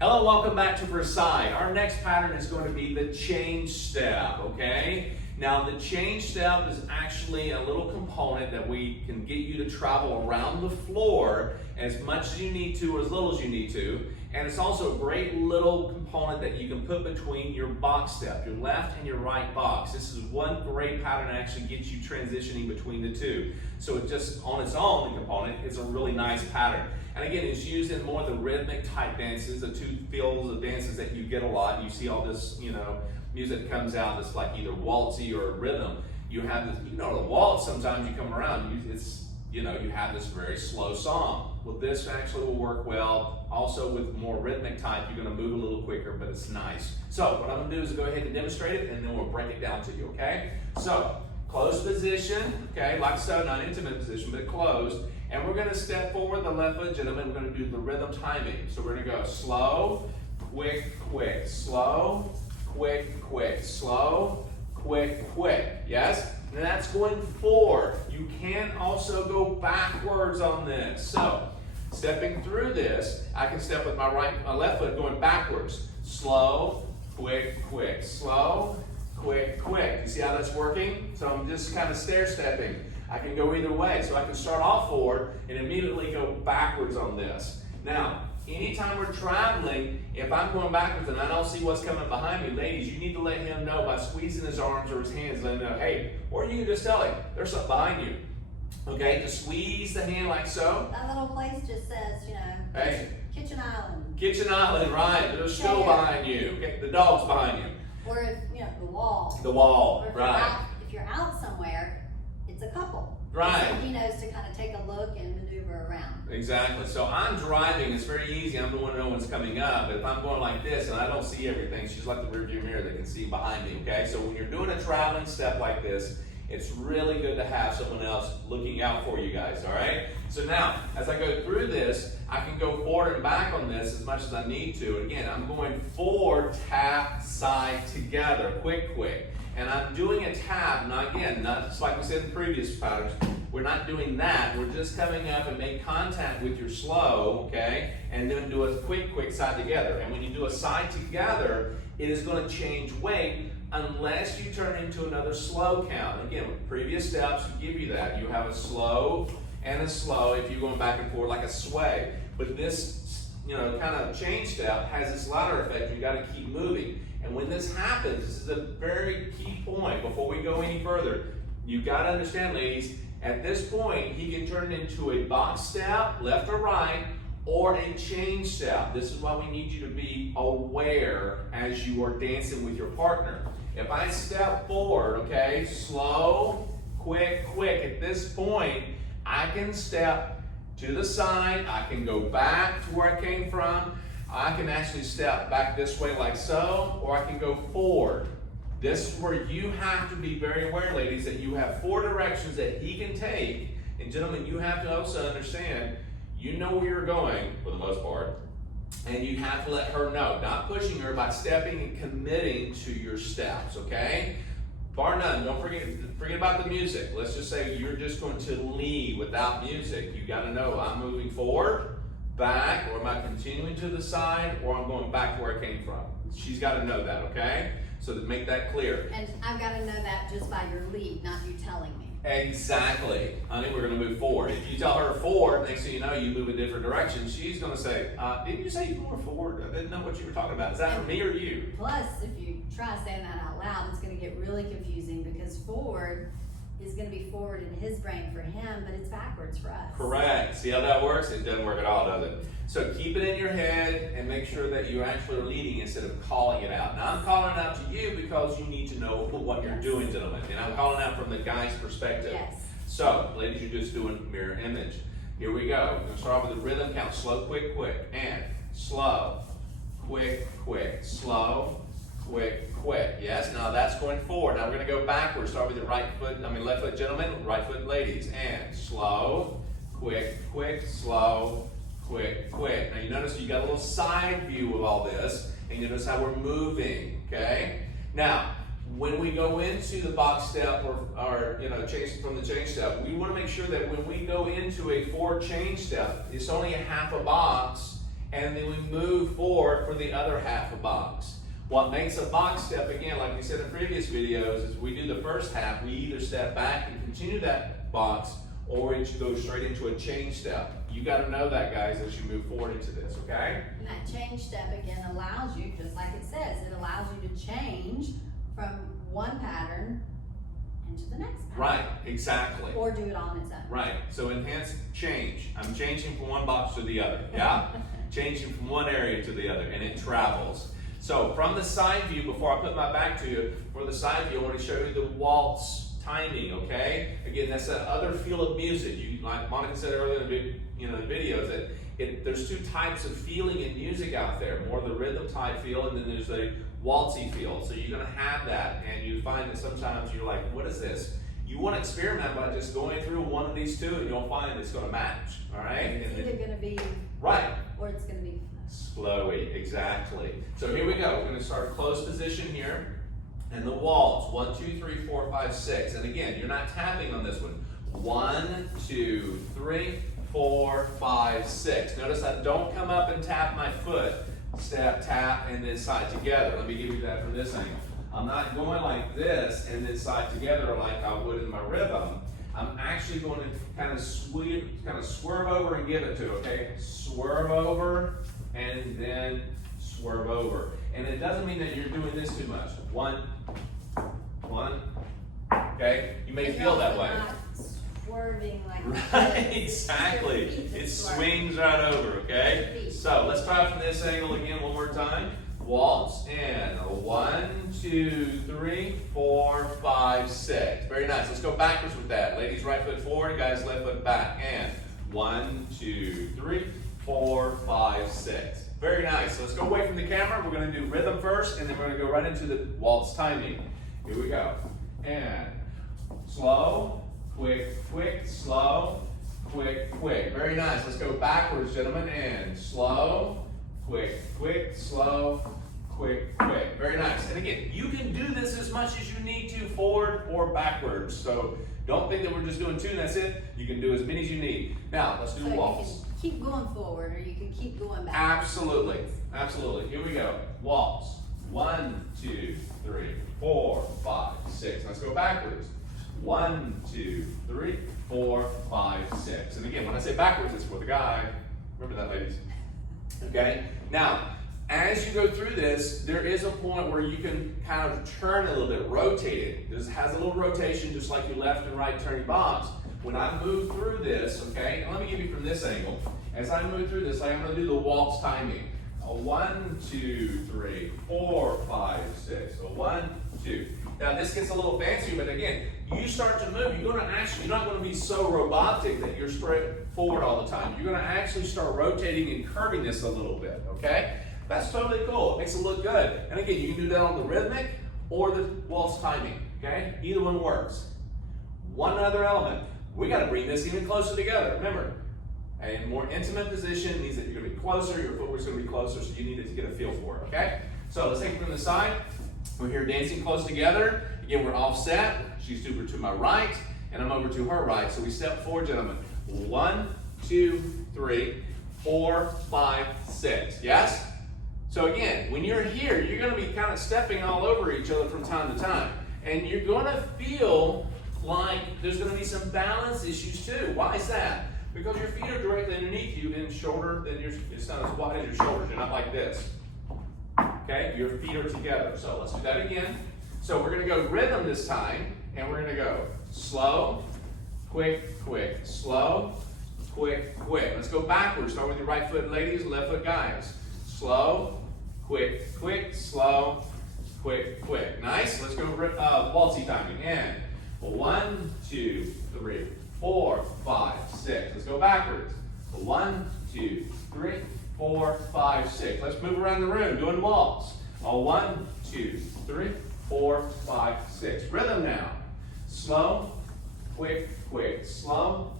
Hello, welcome back to Versailles. Our next pattern is going to be the change step, okay? Now, the change step is actually a little component that we can get you to travel around the floor as much as you need to or as little as you need to. And it's also a great little component that you can put between your box step, your left and your right box. This is one great pattern that actually gets you transitioning between the two. So it just on its own, the component, is a really nice pattern. And again, it's used in more of the rhythmic type dances, the two fields of dances that you get a lot. You see all this, music that comes out that's like either waltzy or rhythm. You have this, the waltz, sometimes you come around, you have this very slow song. Well, this actually will work well. Also with more rhythmic type, you're gonna move a little quicker, but it's nice. So what I'm gonna do is go ahead and demonstrate it, and then we'll break it down to you, okay? So, closed position, okay, like so, not intimate position, but closed. And we're gonna step forward the left foot, gentlemen. We're gonna do the rhythm timing. So we're gonna go slow, quick, quick, slow, quick, quick, slow, quick, quick. Yes? And that's going forward. You can also go backwards on this. So, stepping through this, I can step with my left foot going backwards. Slow, quick, quick, slow, quick, quick. You see how that's working? So I'm just kind of stair stepping. I can go either way. So I can start off forward and immediately go backwards on this. Now, anytime we're traveling, if I'm going backwards and I don't see what's coming behind me, ladies, you need to let him know by squeezing his arms or his hands, let him know, hey, or you can just tell him, there's something behind you. Okay, just squeeze the hand like so. That little place just says, hey, Kitchen Island. Kitchen Island, right. There's a stove behind you. Okay, the dog's behind you. Or if, the wall. The wall, or if right. If you're out somewhere, it's a couple. Right. So he knows to kind of take a look and maneuver around. Exactly. So I'm driving, it's very easy. I'm the one to know what's coming up. But if I'm going like this and I don't see everything, she's like the rearview mirror that can see behind me, okay? So when you're doing a traveling step like this, it's really good to have someone else looking out for you guys, all right? So now, as I go through this, I can go forward and back on this as much as I need to. And again, I'm going forward, tap, side, together, quick, quick. And I'm doing a tap, not just like we said in previous patterns, we're not doing that. We're just coming up and make contact with your slow, okay? And then do a quick, quick side together. And when you do a side together, it is going to change weight unless you turn into another slow count. Again, with previous steps give you that. You have a slow and a slow if you're going back and forth like a sway. But this, kind of change step has this ladder effect. You got to keep moving. And when this happens, this is a very key point before we go any further. You've got to understand, ladies, at this point, he can turn it into a box step, left or right, or a change step. This is why we need you to be aware as you are dancing with your partner. If I step forward, okay, slow, quick, quick, at this point, I can step to the side, I can go back to where I came from, I can actually step back this way like so, or I can go forward. This is where you have to be very aware, ladies, that you have 4 directions that he can take. And gentlemen, you have to also understand, you know where you're going, for the most part, and you have to let her know, not pushing her by stepping and committing to your steps, okay? Bar none, don't forget about the music. Let's just say you're just going to lead without music. You gotta know, I'm moving forward, back, or am I continuing to the side, or I'm going back to where I came from. She's gotta know that, okay? So to make that clear. And I've got to know that just by your lead, not you telling me. Exactly. Honey, we're going to move forward. If you tell her forward, next thing you know, you move a different direction, she's going to say, didn't you say you were forward? I didn't know what you were talking about. Is that for me or you? Plus, if you try saying that out loud, it's going to get really confusing because forward is going to be forward in his brain for him, but it's backwards for us. Correct. See how that works? It doesn't work at all, does it? So keep it in your head and make sure that you actually are leading instead of calling it out. Now I'm calling it out to you because you need to know what you're doing, gentlemen. And I'm calling out from the guy's perspective. Yes. So, ladies, you're just doing mirror image. Here we go. We're going to start off with the rhythm count. Slow, quick, quick. And slow, quick, quick. Slow, quick, quick. Yes, now that's going forward. Now we're going to go backwards. Start with the left foot, gentlemen, right foot, ladies. And slow, quick, quick, slow, quick, quick. Now you notice you got a little side view of all this, and you notice how we're moving, okay? Now, when we go into the box step or change from the change step, we want to make sure that when we go into a forward change step, it's only a half a box and then we move forward for the other half of box. What makes a box step, again, like we said in previous videos, is we do the first half, we either step back and continue that box, or we go straight into a change step. You got to know that, guys, as you move forward into this, okay? And that change step again allows you, just like it says, it allows you to change from one pattern into the next pattern. Right, exactly. Or do it on its own. Right, so enhance change. I'm changing from one box to the other, yeah? Changing from one area to the other, and it travels. So from the side view, before I put my back to you, for the side view, I want to show you the waltz timing, okay? Again, that's that other feel of music. You, like Monica said earlier in the videos, that there's two types of feeling in music out there. More the rhythm type feel, and then there's a waltzy feel. So you're going to have that, and you find that sometimes you're like, what is this? You want to experiment by just going through one of these two, and you'll find it's going to match, all right? It's either going to be right, or it's going to be slowy, exactly. So here we go. We're going to start closed position here. And the waltz, 1, 2, 3, 4, 5, 6. And again, you're not tapping on this one. 1, 2, 3, 4, 5, 6. Notice I don't come up and tap my foot. Step, tap, and then side together. Let me give you that from this angle. I'm not going like this and then side together like I would in my rhythm. I'm actually going to kind of swerve over and give it to, okay? Swerve over and then swerve over. And it doesn't mean that you're doing this too much. 1, okay? You may feel that way. Not swerving like right, exactly. It swings right over, okay? So let's try from this angle again one more time. Waltz and 1, 2, 3, 4, 5, 6. Very nice. Let's go backwards with that. Ladies, right foot forward, guys, left foot back. And 1, 2, 3, 4, 5, 6. Very nice. So let's go away from the camera. We're going to do rhythm first, and then we're going to go right into the waltz timing. Here we go. And slow, quick, quick, slow, quick, quick. Very nice. Let's go backwards, gentlemen. And slow, quick, quick, slow, quick, quick. Very nice. And again, you can do this as much as you need to, forward or backwards. So don't think that we're just doing 2 and that's it. You can do as many as you need. Now, let's do the waltz. You can keep going forward, or you can keep going back. Absolutely. Absolutely. Here we go. Waltz. 1, 2, 3, 4, 5, 6. Let's go backwards. 1, 2, 3, 4, 5, 6. And again, when I say backwards, it's for the guy. Remember that, ladies. Okay? Now, as you go through this, there is a point where you can kind of turn a little bit, rotate it. This has a little rotation just like your left and right turning box. When I move through this, okay, and let me give you from this angle. As I move through this, I'm going to do the waltz timing. 1, 2, 3, 4, 5, 6. 1, 2. Now this gets a little fancy, but again, you start to move, you're not going to be so robotic that you're straight forward all the time. You're going to actually start rotating and curving this a little bit, okay? That's totally cool. It makes it look good. And again, you can do that on the rhythmic or the waltz timing, okay? Either one works. One other element. We got to bring this even closer together. Remember, a more intimate position means that you're going to be closer, your footwork's going to be closer, so you need to get a feel for it, okay? So let's take it from the side. We're here dancing close together. Again, we're offset. She's over to my right, and I'm over to her right. So we step forward, gentlemen. 1, 2, 3, 4, 5, 6. Yes? So again, when you're here, you're going to be kind of stepping all over each other from time to time. And you're going to feel like there's going to be some balance issues too. Why is that? Because your feet are directly underneath you and shorter than it's not as wide as your shoulders. You're not like this. Okay? Your feet are together. So let's do that again. So we're going to go rhythm this time, and we're going to go slow, quick, quick, slow, quick, quick. Let's go backwards. Start with your right foot, ladies, left foot, guys. Slow, quick, quick, slow, quick, quick. Nice. Let's go waltzy timing. And 1, 2, 3, 4, 5, 6. Let's go backwards. 1, 2, 3, 4, 5, 6. Let's move around the room doing waltz. 1, 2, 3, 4, 5, 6. Rhythm now. Slow, quick, quick, slow,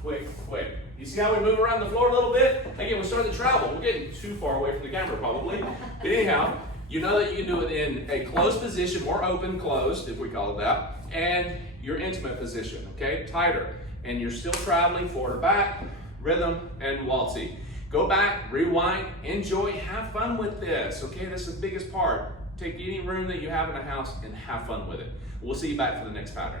quick, quick. You see how we move around the floor a little bit? Again, we're starting to travel. We're getting too far away from the camera probably. But anyhow, you know that you can do it in a closed position, more open, closed, if we call it that, and your intimate position, okay? Tighter. And you're still traveling forward or back, rhythm, and waltzy. Go back, rewind, enjoy, have fun with this. Okay, this is the biggest part. Take any room that you have in the house and have fun with it. We'll see you back for the next pattern.